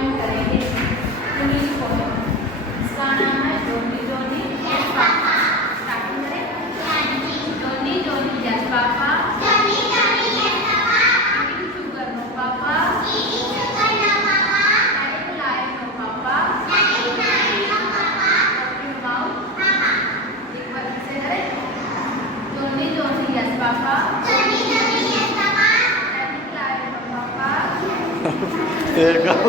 Poem करेंगे, English poem. इसका नाम है जोनी जोनी यस पापा। स्टार्टिंग करें। Johnny Johnny yes papa, Johnny, Johnny, yes, Papa. Eating sugar no papa, Eating sugar, no, Papa. Time life no papa, Lying down, no, Papa. Talking about. Papa. एक बार फिर से करें। Johnny Johnny yes papa, Johnny, Johnny, yes, Papa. Time life no papa, ते गाव